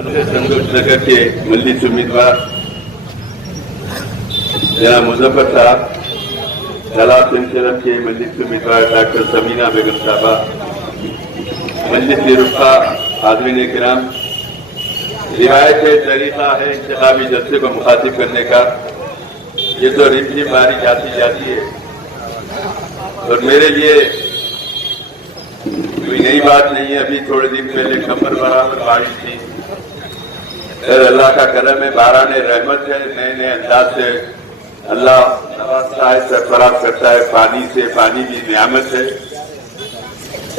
संतोष नगर के मजलिस उम्मीदवार जनाब मुजफ्फर साहब, तालाब सिलसिला के मजलिस उम्मीदवार डॉक्टर समीना बेगम साहबा, मजलिस रुफ़ा, हाज़रीन किराम, रिवायत तरीका है इंतखाबी जलसे को मुखातिब करने का। ये तो रिमझिम बारिश आती जाती है और मेरे लिए कोई नई बात नहीं है। अभी थोड़े दिन पहले कमर बराबर बारिश थी। अल्लाह का करम है, बारान रहमत है, नए नए अंदाज से अल्लाह नवाजता है, सरफराज करता है पानी से। पानी की नियामत है।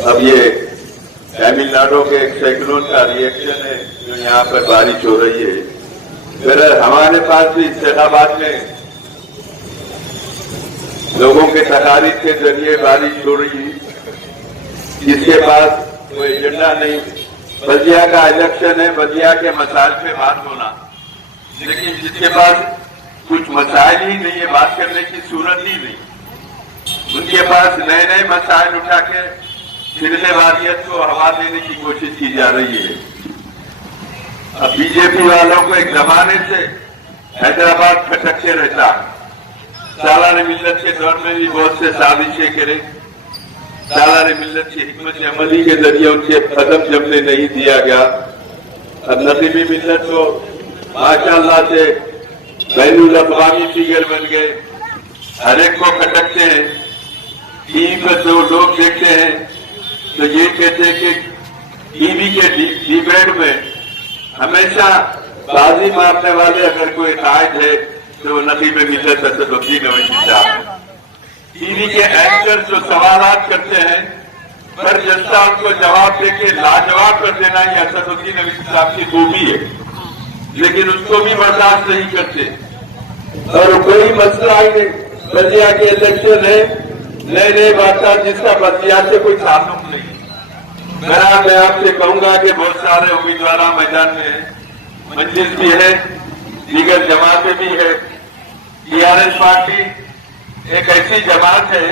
अब ये तमिलनाडु के एक साइक्लोन का रिएक्शन है जो यहाँ पर बारिश हो रही है। फिर हमारे पास भी इंतखाबात में लोगों के तकारीर के जरिए बारिश हो रही है, जिसके पास कोई एजेंडा नहीं। बल्दिया का इलेक्शन है, बल्दिया के मसाइल पे बात होना, लेकिन जिसके पास कुछ मसाइल ही नहीं है, बात करने की सूरत ही नहीं, उनके पास नए नए मसाइल उठा के फिरने वालियत को हवा देने की कोशिश की जा रही है। अब बीजेपी वालों को एक जमाने से हैदराबाद खटकते रहता है। सालार मिल्लत के दौर में भी बहुत से साजिशें करे। सालार मिल्लत की हिकमत अमली के जरिए उनके कदम जमने नहीं दिया गया। अब नकीबी मिल्लत को माशाअल्लाह से बैनुल अक़वामी फिगर बन गए। हर एक को खटकते हैं। टीवी पर जो लोग देखते हैं तो ये कहते हैं कि टीवी के डिबेट में हमेशा बाजी मारने वाले अगर कोई कायद है तो नकीब मिल्लत असदुद्दीन अवैसी साहब। टीवी के एंकर जो सवालात करते हैं पर जनता उनको जवाब देके लाजवाब कर देना ये असदुद्दीन अवैसी साहब की खूबी है, लेकिन उसको भी बर्दाश्त नहीं करते। और कोई मसला ही नहीं। बल्दिया के इलेक्शन है, नए नए बात जिसका बल्दिया से कोई ताल्लुक नहीं। मैं आपसे कहूंगा कि बहुत सारे उम्मीदवार मैदान में हैं, मंजिल भी है, दीगर जमातें भी है। टीआरएस पार्टी एक ऐसी जमात है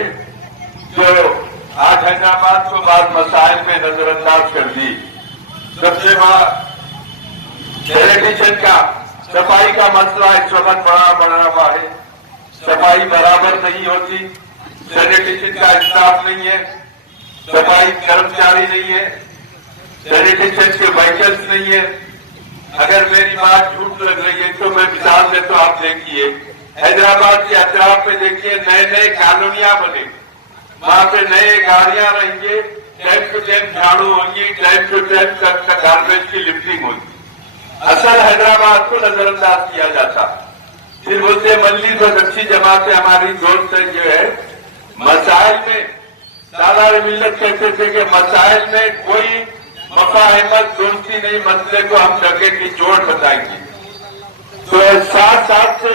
जो आज हैदराबाद को बाद मसाइल में नजरअंदाज कर दी। सबसे बड़ा सैनिटेशन का, सफाई का मसला इस वक्त बड़ा हुआ है। सफाई बराबर नहीं होती, सैनिटेशन का स्टाफ नहीं है, सफाई कर्मचारी नहीं है, सैनिटेशन के व्हीकल्स नहीं है। अगर मेरी बात झूठ लग रही है तो मैं मिसाल दे तो आप देखिए, हैदराबाद के अतराफ में देखिए नए नए कॉलोनियां बने, वहां पे नए गाड़ियां रहेंगे, टाइम टू टाइम झाड़ू होंगी, टाइम टू टाइम गार्बेज की लिफ्टिंग होगी। असल हैदराबाद को नजरअंदाज किया जाता। फिर बोलते मल्ली तो अच्छी जमातें हमारी दोस्त है जो है मसाइल में सालार मिल्लत कहते थे कि मसाइल में कोई मफाहमत दोस्ती नहीं, मसले को हम जगह की जोड़ बताएंगे। तो साथ साथ से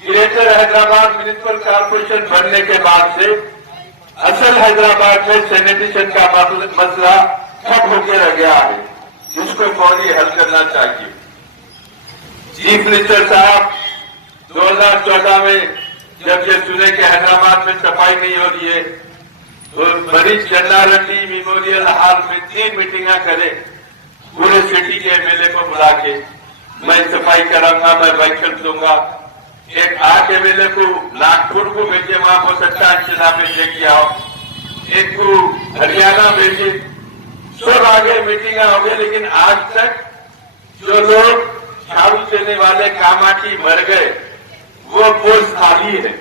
ग्रेटर हैदराबाद म्युनिसिपल कॉर्पोरेशन बनने के बाद से असल हैदराबाद में सैनिटेशन का मसला ठप होकर रह गया है, जिसको फौरी हल करना चाहिए। चीफ मिनिस्टर साहब 2014 में जब ये सुने कि हैदराबाद में सफाई नहीं हो रही है तो मरीज चन्ना रेड्डी मेमोरियल हॉल में 3 मीटिंगा करे, पूरे सिटी के एमएलए को बुला के मैं सफाई कराऊंगा, मैं व्हीकल दूंगा। एक 8 एमएलए को नागपुर को भेजे, वहां बहुत अच्छा इंतजाम लेके आओ। एक को हरियाणा भेजे, सब आगे मीटिंगा हो गई, लेकिन आज तक जो लोग झाड़ू देने वाले कामाठी मर गए वो पोस्ट खाली है।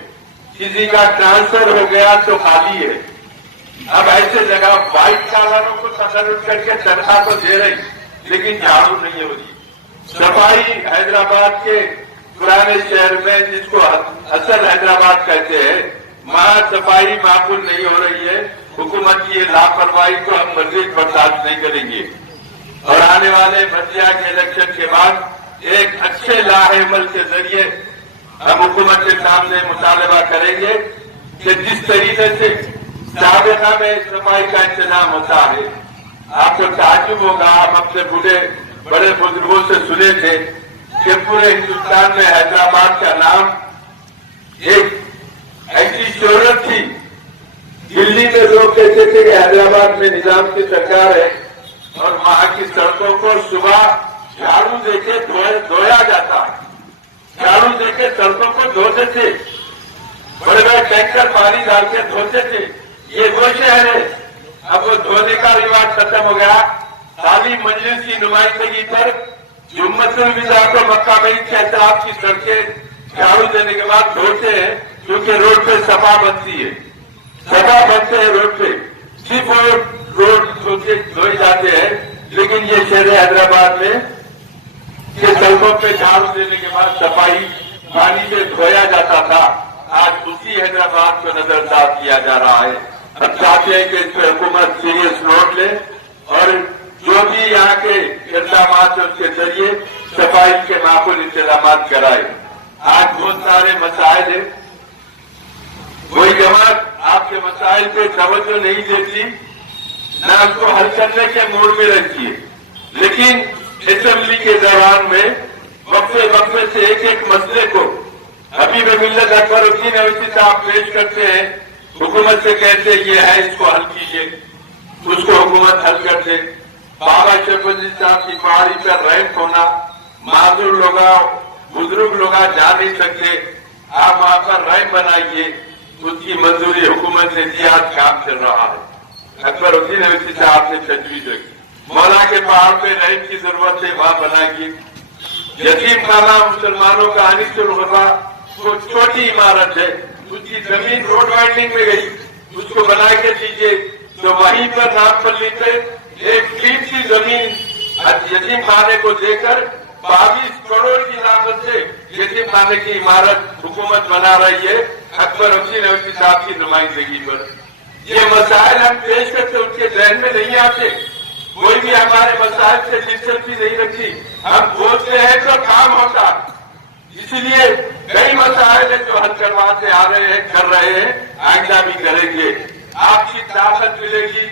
किसी का ट्रांसफर हो गया तो खाली है। अब ऐसे जगह व्हाइट कॉलरों को तसल्लुट करके तनख्वाह तो दे रही, लेकिन झाड़ू नहीं हो रही। सफाई हैदराबाद के पुराने शहर में जिसको असल हैदराबाद कहते हैं, वहां सफाई माकूल नहीं हो रही है। हुकूमत की लापरवाही को हम मजीद बर्दाश्त नहीं करेंगे और आने वाले बल्दिया के इलेक्शन के बाद एक अच्छे लाहेमल के जरिए हम हुकूमत के सामने मुतालबा करेंगे कि जिस तरीके से साबिका में सफाई का इंतजाम होता है, आपको ताज्जुब होगा, हम अपने बड़े बुजुर्गों से सुने थे कि पूरे हिंदुस्तान में हैदराबाद का नाम एक ऐसी शोहरत थी। दिल्ली में लोग कहते थे कि हैदराबाद में निजाम की सरकार है और वहां की सड़कों को सुबह झाड़ू देके धोया जाता, झाड़ू देके सड़कों को धोते थे, बड़े बड़े टैंकर पानी डाल के धोते थे। ये वो शहर है। अब वो धोने का रिवाज खत्म हो गया। साली मजलिस की नुमाइंदगी पर जुम्मतुल विदा को मक्का में कैसे आपकी सड़कें झाड़ू देने के बाद धोते हैं, क्योंकि रोड पे सफा बनती है, सफा बनते हैं रोड पे, सिर्फ रोड धोए जाते हैं। लेकिन ये शहर हैदराबाद में ये सड़कों पे झाड़ू देने के बाद सफाई पानी से धोया जाता था। आज उसी हैदराबाद को नजरअंदाज किया जा रहा है। हम चाहते हैं कि इस पर हुकूमत सीरियस नोट ले और जो भी यहाँ के इकदाम है उसके जरिए सफाई के माकूल इंतजाम कराए। आज बहुत सारे मसाइल है, कोई जमात आपके मसाइल पे तवज्जो नहीं देती, न उसको हल करने के मूड में रहती है। लेकिन असेंबली के दौरान में वक्फे वक्फे से एक एक मसले को हबीब मिल्लत अकबरुद्दीन अवैसी साहब पेश करते हैं, हुकूमत से कहते ये है, इसको हल कीजिए, उसको हुकूमत हल कर दे। बाबा शरफुद्दीन साहब की पहाड़ी पर रैंप होना, माजूर लोग बुजुर्ग लोग जा नहीं सकते, आप वहां पर रैंप बनाइए, उसकी मंजूरी हुकूमत ने दिया, काम चल रहा है। अकबरुद्दीन अवैसी साहब ने तजवीज रखी, मौला के पहाड़ पे रैंप की जरूरत है, वहां बनाइए। यतीम खाना मुसलमानों का अनिश्चित होगा, वो छोटी इमारत है, उसकी जमीन रोड वाइंडिंग में गई, उसको बना के दीजिए। तो वहीं पर नागपल्ली पे एक फीट की जमीन यतीम खाने को देकर 22 करोड़ की लागत से यतीम खाने की इमारत हुकूमत बना रही है अकबरुद्दीन अवैसी साहब की नुमाइंदगी पर। ये मसाइल हम पेश करते उनके जहन में नहीं आते, कोई भी हमारे मसाइल से दिलचस्पी नहीं रखती, हम बोलते हैं तो काम होता। इसलिए कई मसाइल जो हल करवाते आ रहे हैं, कर रहे हैं, आइंदा भी करेंगे। आपकी ताकत मिलेगी,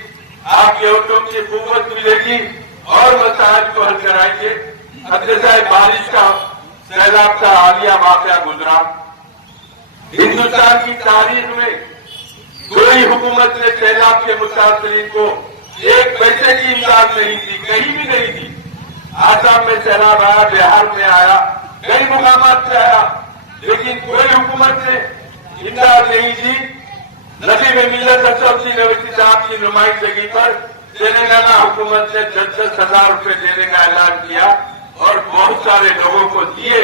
आपके वोटों की कुव्वत मिलेगी और मसाइल को हल कराएंगे। अत्याचार बारिश का सैलाब का हालिया वाकया गुजरा, हिंदुस्तान की तारीख में कोई हुकूमत ने सैलाब के मुतासरीन को एक पैसे की इमदाद नहीं दी, कहीं भी नहीं दी। आसाम में सैलाब आया, बिहार में आया, कई मुकामात से आया, लेकिन कोई हुकूमत ने इमदाद नहीं दी। नबी में मिल्लत अकबरुद्दीन अवैसी साहब की नुमाइंदगी पर तेलंगाना हुकूमत ने 10-10 हजार रुपए देने का ऐलान किया और बहुत सारे लोगों को दिए।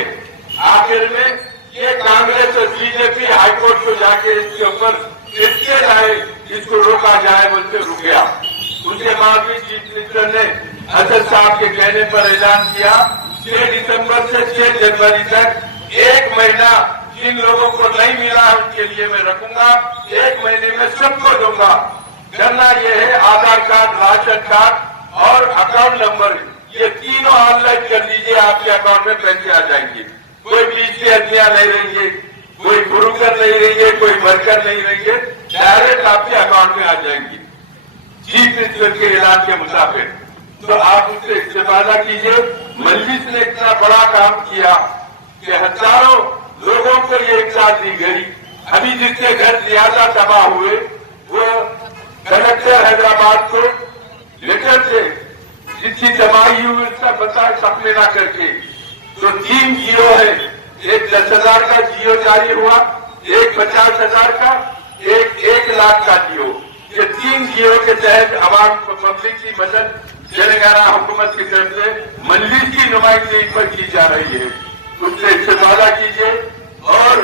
आखिर में ये कांग्रेस और बीजेपी हाईकोर्ट को जाके इसके ऊपर स्टे लाए, इसको रोका जाए, बोलते रुक गया। उसके बाद भी चीफ मिनिस्टर ने असद साहब के कहने पर ऐलान किया 6 दिसंबर से 6 जनवरी तक 1 महीना जिन लोगों को नहीं मिला उनके लिए मैं रखूंगा, 1 महीने में सबको दूंगा। करना यह है आधार कार्ड, राशन कार्ड और अकाउंट नंबर, ये तीनों ऑनलाइन कर दीजिए, आपके अकाउंट में पैसे आ जाएंगे। कोई बीच की अर्जियां नहीं रहेंगे, कोई गुरुकर नहीं रहेंगे, कोई वर्कर नहीं रहेंगे, डायरेक्ट आपके अकाउंट में आ जाएंगे चीफ मिनिस्टर के ऐलान के मुताबिक। तो आप उससे इस्तेमाल कीजिए। मजलिस ने इतना बड़ा काम किया कि हजारों लोगों को ये इमदाद दी गई। अभी जिसके घर ज्यादा तबाह हुए वो कलेक्टर हैदराबाद को लेटर से जिसकी तबाही हुई उसका बता सपने ना करके, तो 3 जियो है, एक 10,000 का जियो जारी हुआ, एक 50,000 का, एक 1 लाख का जियो। ये 3 जियो के तहत आवाम को पब्लिक की मदद तेलंगाना हुकूमत की तरफ से मजलिस की नुमाइंदगी पर की जा रही है। उससे इस्तेमाल कीजिए और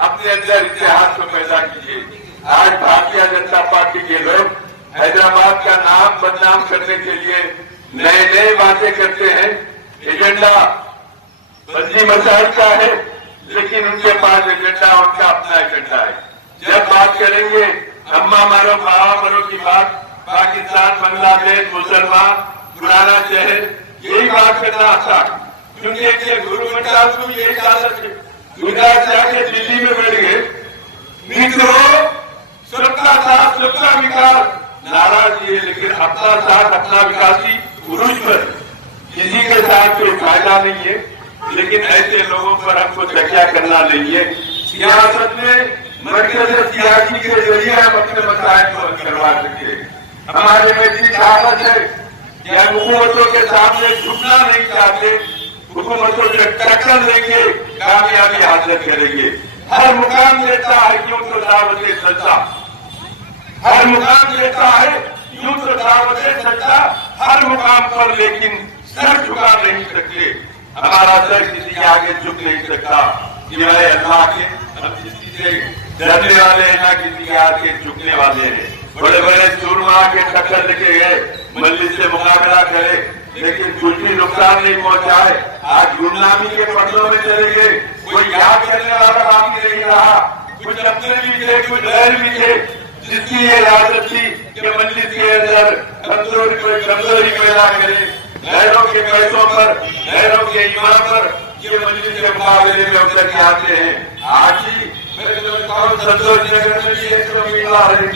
अपने अंदर इतिहास को पैदा कीजिए। आज भारतीय जनता पार्टी के लोग हैदराबाद का नाम बदनाम करने के लिए नए नए बातें करते हैं। एजेंडा बंदी मसाइल का है, लेकिन उनके पास एजेंडा उनका अपना एजेंडा है। जब बात करेंगे अम्मा मारो बाबा मरो की बात, पाकिस्तान, बांग्लादेश, मुसलमान, पुराना शहर, यही बात करना आसान, क्योंकि ये गुरु मंडाल को यही आदत है। गुजरात जाके दिल्ली में बैठ गए, मित्रों सबका साथ सबका विकास नाराज ये, लेकिन अपना साथ अपना विकासी पुरुष पर किसी के साथ कोई फायदा नहीं है। लेकिन ऐसे लोगों पर हमको चर्चा करना नहीं है। सियासत में मरकज़ सियासी के जरिए हम अपने मसाइल को हल करवा सकते हैं। हमारे में इतनी ताकत है कि हम हुकूमतों के सामने झुकना नहीं चाहते, हुकूमतों से टक्कर लेके कामयाबी हासिल करेंगे। हर मुकाम देता है यूं तो दावत सच्चा, हर मुकाम देता है यूं तो दावत सच्चा, हर मुकाम पर लेकिन सर झुका नहीं सकते। हमारा सर किसी के आगे झुक नहीं सकता, सिवाय अल्लाह के। हम किसी से डरने वाले हैं ना किसी के आगे झुकने वाले हैं। बड़े बड़े सूरमा के टक्कर लेके गए, मजलिस से मुकाबला करे, लेकिन कुछ भी नुकसान नहीं पहुंचाए। आज गुमनामी के पटलों में चले गए, कोई याद करने वाला बाकी नहीं रहा। कुछ अपने भी थे, कुछ गैर भी थे, जिसकी ये आदत थी कि मजलिस के अंदर कमजोरी पैदा करे, गैरों के पैसों पर, गैरों के ईमान पर ये मजलिस के मुकाबले में उतर के आते हैं। आज ही संतोष नगर में भी एक उम्मीदवार है,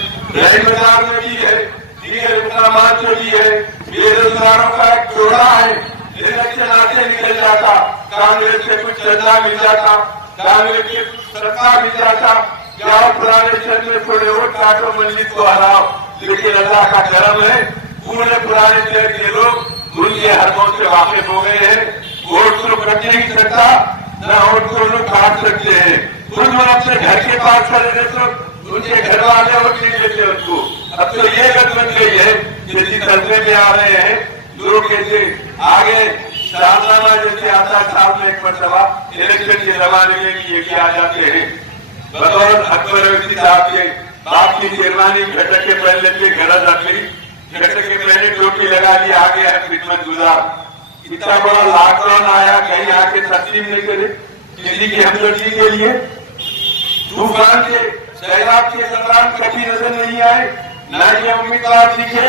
बाजार में भी है, दीगर इकदामात जो भी है, बेरोजगारों का एक जोड़ा है। इलेक्शन आते निकल जाता, कांग्रेस से कुछ चंदा मिल जाता, कांग्रेस की सत्ता मिल जाता, जाओ पुराने शहर में थोड़े वोट काटो, मजलिस को हराओ। लेकिन अल्लाह का करम है, पूरे पुराने शहर के लोग उनके हकों से वाकिफ हो गए हैं। वोट तो कट नहीं सकता, न वोट को लोग काट सकते हैं। कुछ लोग अपने घर के पास खड़े तो उनके घर वाले वोट नहीं देते उनको। अब तो ये गत बन गई है कि जिस हल्के में आ रहे हैं लोग कैसे आगे शाहजहां जैसे आता साल में एक मरतबा इलेक्शन के जमाने में भी ये आ जाते हैं। बतौर अकबर अवैसी साहब के बाप की शेरवानी घटक के पहले से गरज रख ली, घटक के पहले टोपी लगा ली, आगे है खिदमत गुजार। इतना बड़ा लॉकडाउन आया, कहीं आके तस्लीम नहीं करे किसी की हमदर्दी के लिए। तूफान के सैलाब के दौरान कभी नजर नहीं आए, न ये उम्मीदवार दिखे,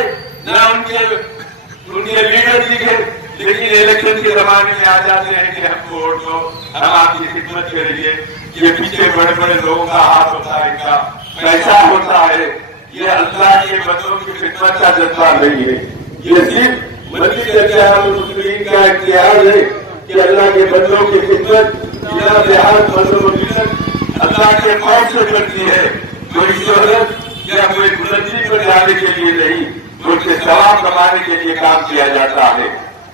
न उनके लीडर दिखे। लेकिन इलेक्शन के जमाने में आ जाते हैं कि हमको वोट दो, हम आपकी खिदमत करेंगे। ये पीछे बड़े बड़े लोगों का हाथ होता है, इनका पैसा होता है। ये अल्लाह के बंदों की खिदमत का जज्बा नहीं है, ये सिर्फ मस्जिद मुस्लिम का इख्तियार है कि अल्लाह के बंदों की खिदमत अल्लाह के खौफ से करती है। कोई शोहरत या कोई बुलंदी पर जाने के लिए नहीं, उनसे सवाब कमाने के लिए काम किया जाता है।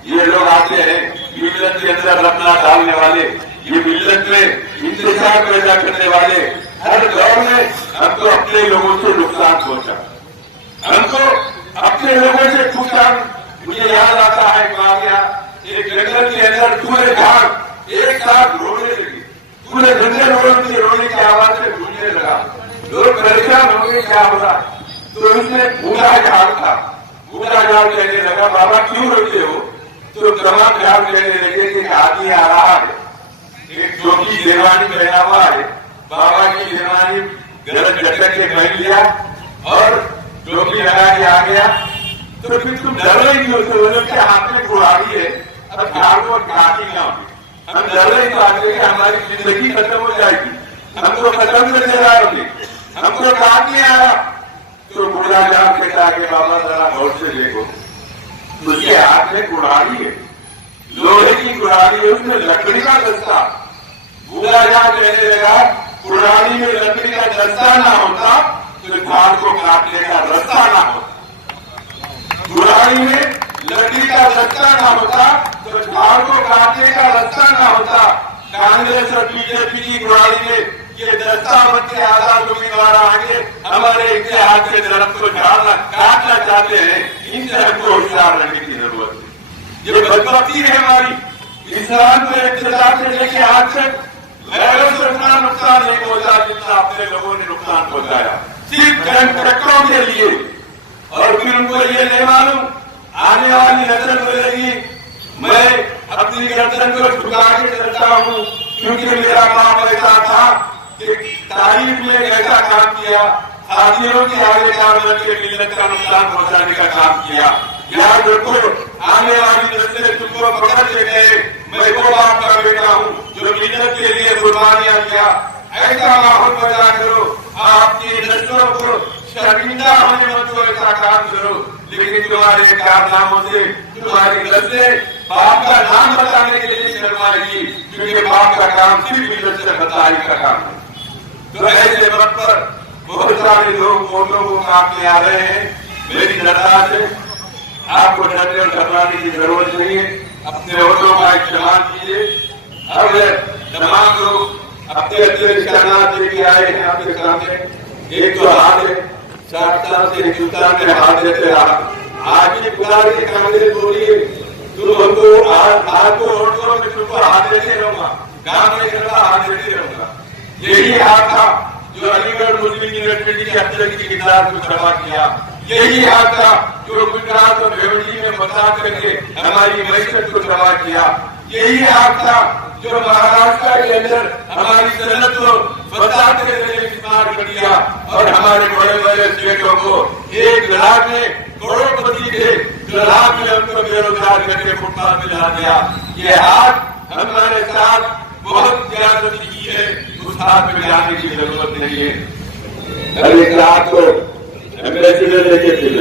ये लोग आते हैं मिल्लत के अंदर अपना डालने वाले, ये मिल्लत में इंतजार पैदा करने वाले। हर दौर में हमको अपने लोगों से नुकसान पहुंचा, हमको अपने लोगों से नुकसान। मुझे याद आता है वाकया, एक जंगल के अंदर पूरे झाड़ एक साथ रोने लगी, पूरे जंगल उनके रोने की आवाज से गूंजने लगा। लोग परेशान हो गए, क्या हो रहा है? तो उसमें बूढ़ा झाड़ था, बूढ़ा झाड़ कहने लगा, बाबा क्यों रोते हो? तो तमाम झाड़ कहने लगे कि आदमी आ रहा है, एक टोपी शेरवानी पहना हुआ है, बाबा की शेरवानी गलत झटक के पहन लिया और टोपी लगा के आ गया। तो फिर तुम डर रही हो? तो के हाथ में कुल्हाड़ी है, अब झाड़ को काटी ना होगी। हम डर रहे तो आगे कि हमारी जिंदगी खत्म हो जाएगी, हमको खत्म करने जाओगे, हमको काटने आया। तो बूढ़ा झाड़ कहता है बाबा जरा गौर से देखो, उसके हाथ में कुल्हाड़ी है, लोहे की कुल्हाड़ी है, उसमें लकड़ी का दस्ता। बूढ़ा झाड़ कहने लगा, कुल्हाड़ी में लकड़ी का दस्ता ना होता तो झाड़ को काटने का रास्ता ना होता, कुल्हाड़ी में लकड़ी का दस्ता ना होता तो झाड़ को काटने का रास्ता ना होता। कांग्रेस और बीजेपी की कुल्हाड़ी में ये दस्ता बन के आजाद उम्मीदवार आगे हमारे इतिहास के तरफ को झाड़ना काटना चाहते हैं। इनसे हमको होशियार रहने की जरूरत है। ये बदबख्ती है हमारी। इस्लाम को इब्तिदा से लेके आज तक गैरों से उतना नुकसान नहीं पहुंचा जितना अपने लोगों ने नुकसान पहुंचाया, सिर्फ जनटक्करों के लिए। और फिर उनको ये नहीं मालूम आने वाली नस्ल बोलेगी मैं अपनी गर्दन को झुका के चलता हूँ क्योंकि मेरा बाप ऐसा था कि तारीफ में ऐसा काम किया, साथियों की आगे काम करके मिल्लत का नुकसान पहुंचाने का काम किया। याद रखो आने वाली नस्लें तुमको पकड़ के गए, मैं वो बाप का बेटा हूँ जो मिल्लत के लिए कुर्बानियां दिया। ऐसा माहौल पैदा करो, आपकी नस्लों को शर्मिंदा होने मत दो, ऐसा काम करो। लेकिन तुम्हारे कारनामों से तुम्हारी नस्लें बाप का नाम बताने के लिए शर्माएगी, क्योंकि बाप का काम सिर्फ मिल्लत से बताने का काम है। तो ऐसे वक्त पर बहुत सारे लोग वोटों को काटने आ रहे हैं। मेरी दरखास्त है आपको डरने और घबराने की जरूरत नहीं है। अपने वोटों का इस्तेमाल कीजिए। अब तमाम लोग अपने अपने निशानात लेके आए हैं आपके सामने। एक तो हाथ है, 60 साल से हिंदुस्तान में हाथ देते रहा। आज की पुकार के कांग्रेस बोलिए तुम हमको हाथ को वोट दो, मैं तुमको हाथ देते रहूंगा, काम नहीं करता हाथ देते रहूंगा। यही हाथ था जो अलीगढ़ मुस्लिम यूनिवर्सिटी के अध्यक्ष की किताब को जमा किया। यही हाथ था जो गुजरात और रेवड़ी में मतदान करके हमारी मैशत को जमा किया। यही हाथ था जो महाराष्ट्र के अंदर हमारी सनत को फसाद के जरिए इस्तेमाल कर दिया और हमारे बड़े बड़े स्टेटों को 1 लाख में करोड़पति थे, 2 लाख में उनको बेरोजगार करके फुटपाथ में ला दिया। ये हाथ हमारे साथ बहुत ज्यादती की है, उस हाथ में जाने की जरूरत नहीं है। हर एक रात को एम्बेसडर लेके फिर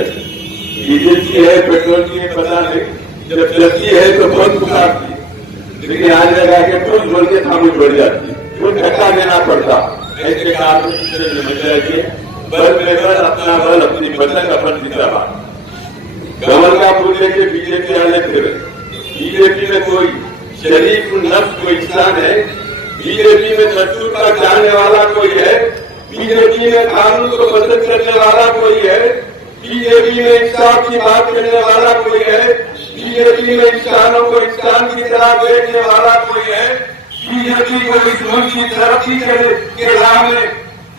डीजल की है, पेट्रोल की है, पता नहीं, जब चलती है तो बहुत पुकारती है, लेकिन आज लगा के कुछ बोल के खामोश बढ़ जाती है, कुछ धक्का देना पड़ता। ऐसे काम में बल में बल, अपना बल, अपनी बचत अपन जिंदाबाद। कमल का फूल लेके बीजेपी वाले फिर बीजेपी में कोई शरीफ नफ्स कोई इंसान है, बीजेपी में दस्तूर का जानने वाला कोई है, बीजेपी में कानून को पसंद करने वाला कोई है, बीजेपी में इंसाफ की बात करने वाला कोई है, बीजेपी में इंसानों को इंसान की तरह देखने वाला कोई है, बीजेपी को इस मुल्क की तरक्की के राह में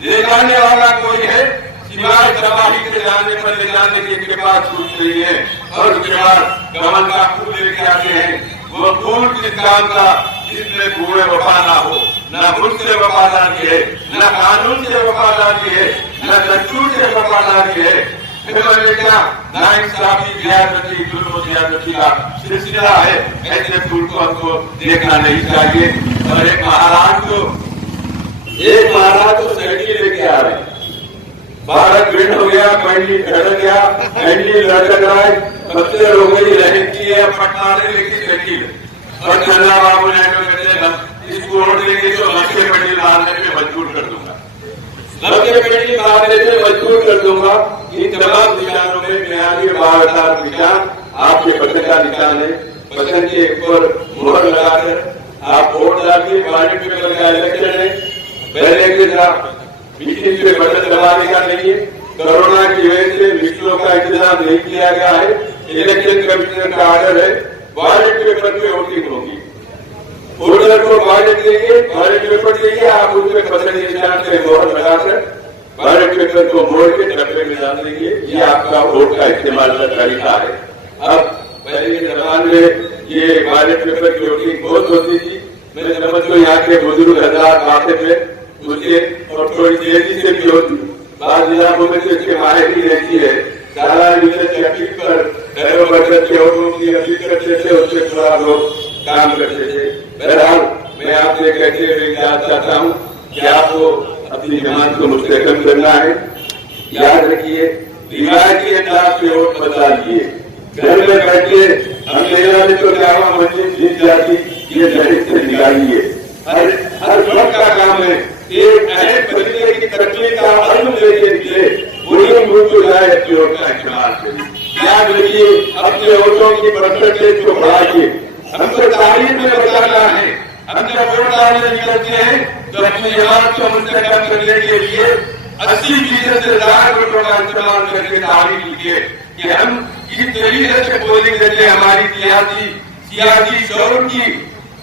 ले जाने वाला कोई है। सिवाय तबाही के जाने पर ले जाने की इनके पास सोच रही है और उसके बाद कमल का फूल लेके आते हैं। वो फूल किस काम का जिसमें पूरे वफा ना हो, न मुल्क से वफादारी है, न कानून से वफादारी है, न दस्तूर से वफादारी है। क्या नाइंसाफी, ज्यादती, जुल्म ज्यादती का सिलसिला है। ऐसे फूल को हमको देखना नहीं चाहिए। और एक महाराज तो साइकिल लेके आ रहे हैं, भारत ग्रीन हो गया, पैंडी धड़क गया, पैंडी लड़क रहा है, पत्थर हो गई, रहती है, पटनारे लेके साइकिल और चंद्रा बाबू नायडू कहते हैं इसको वोट देंगे तो नक्शे पेंडी मारने पे मजबूर कर दूंगा, नक्शे पेंडी मारने पे मजबूर कर दूंगा। इन तमाम निशानों में मैं आगे 12,000 निशान आपके पसंद का निशान है। पसंद के ऊपर मोहर लगाकर आप वोट डालिए। पार्टी पेपर का इलेक्शन है, पहले के साथ मीटिंग से बचत करवाने का नहीं है। कोरोना की वजह से मित्रों का इंतजाम नहीं किया गया है। इलेक्शन कमिश्नर का आर्डर है, बैलेट पेपर पे वोटिंग होगी। वोटर को बैलेट देंगे, बैलेट पेपर देंगे, आप उसमें पसंद के निशान से मोहर लगाकर बैलेट पेपर को मोड़ के डब्बे में डाल देंगे। ये आपका वोट का इस्तेमाल का तरीका है। अब पहले के जमाने में ये बैलेट पेपर की वोटिंग बहुत होती थी। मैं समझ लो यहाँ के बुजुर्ग हजरात बातें पे मुझे और थोड़ी तेजी से भी होती, बाद इलाकों में तो इसके माहिर ही रहती है। सारा यूनियन की अपील पर ड्राइवर वर्कर के वोटों की अपील करते थे, उससे थोड़ा लोग काम करते थे। बहरहाल मैं आपसे कहते हुए याद चाहता हूँ कि आपको अपनी जमात को मुस्तहकम करना है। याद रखिए, रिवायती अंदाज से वोट बता दिए। घर में बैठे अंधेरा में तो जावा मस्जिद जीत जाती, ये जहर से निकालिए। हर वक्त का काम है, एक अहम तरीके की तकलीफ का हल लेके निकले, वही मुल्क को जाए अपने वोट का इस्तेमाल करिए। याद रखिए, अपने वोटों की परसेंटेज को बढ़ाइए। हमको तारीख में बताना है, हम जब वोट डालने निकलते हैं तो अपनी जमात को मुस्तहकम करने के लिए 80% से ज्यादा वोटों का इस्तेमाल करके तारीख लिखिए कि हम इस तरीके से पोलिंग करके हमारी सियासी शौर की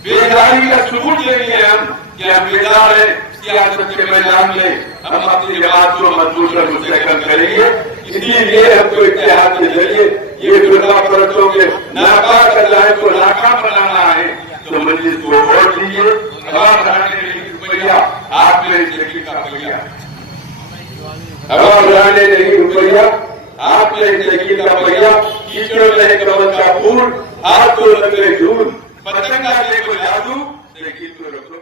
बेदारी का सबूत लेंगे हम कि हम बेदार है सियासत के मैदान में। हम अपनी जमात को मजबूत और मुस्तहकम करेंगे। इसीलिए हमको इत्तेहाद के जरिए ये दुर्गा परतों के नाकाम करना है, को नाकाम बनाना है। तो मजलिस को वोट दीजिए। हवा बढ़ाने नहीं रुपया, आप में जिंदगी का पहिया, हवा बढ़ाने नहीं रुपया, आप में जिंदगी का पहिया। कीचड़ में कमल का फूल, हाथ को लग गए धूल, पतंगा देखो जादू, लेकिन तो रखो